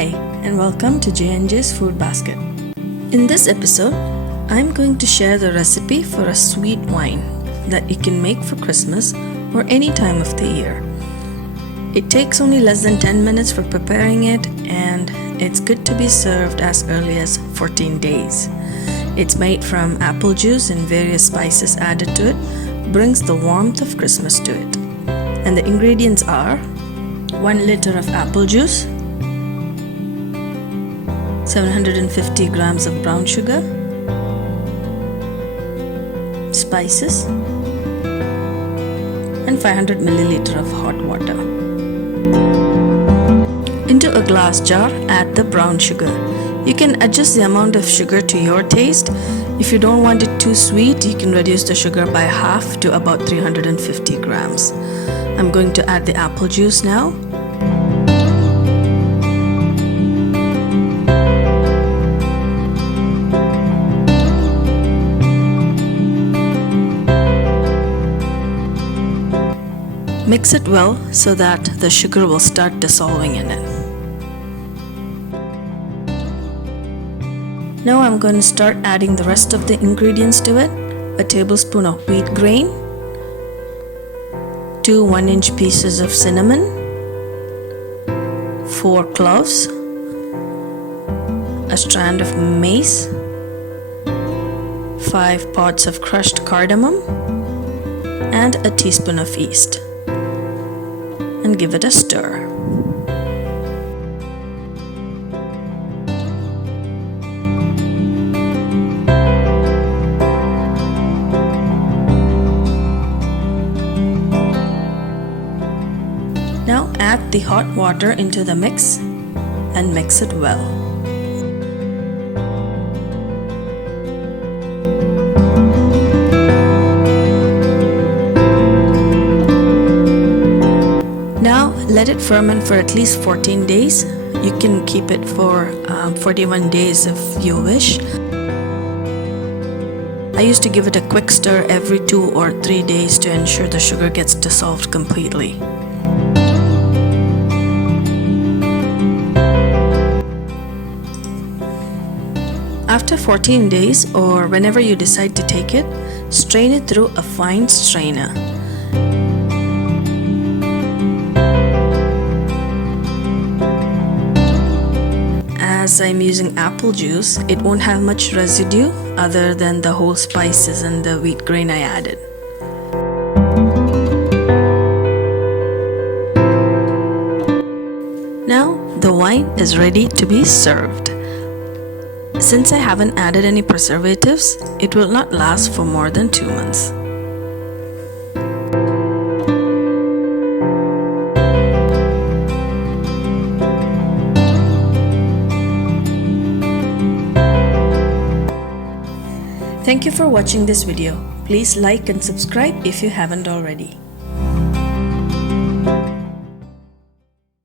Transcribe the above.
Hi, and welcome to J&J's Food Basket. In this episode, I'm going to share the recipe for a sweet wine that you can make for Christmas or any time of the year. It takes only less than 10 minutes for preparing it, and it's good to be served as early as 14 days. It's made from apple juice and various spices added to it, brings the warmth of Christmas to it. And the ingredients are 1 liter of apple juice, 750 grams of brown sugar, spices, and 500 milliliter of hot water. Into a glass jar, add the brown sugar. You can adjust the amount of sugar to your taste. If you don't want it too sweet, you can reduce the sugar by half to about 350 grams. I'm going to add the apple juice now. Mix it well so that the sugar will start dissolving in it. Now I'm going to start adding the rest of the ingredients to it. A tablespoon of wheat grain, 2 1-inch pieces of cinnamon, 4 cloves, a strand of mace, 5 pods of crushed cardamom, and a teaspoon of yeast. And give it a stir. Now add the hot water into the mix and mix it well. Now let it ferment for at least 14 days. You can keep it for 41 days if you wish. I used to give it a quick stir every 2 or 3 days to ensure the sugar gets dissolved completely. After 14 days, or whenever you decide to take it, strain it through a fine strainer. As I'm using apple juice, it won't have much residue other than the whole spices and the wheat grain I added. Now the wine is ready to be served. Since I haven't added any preservatives, it will not last for more than 2 months. Thank you for watching this video. Please like and subscribe if you haven't already.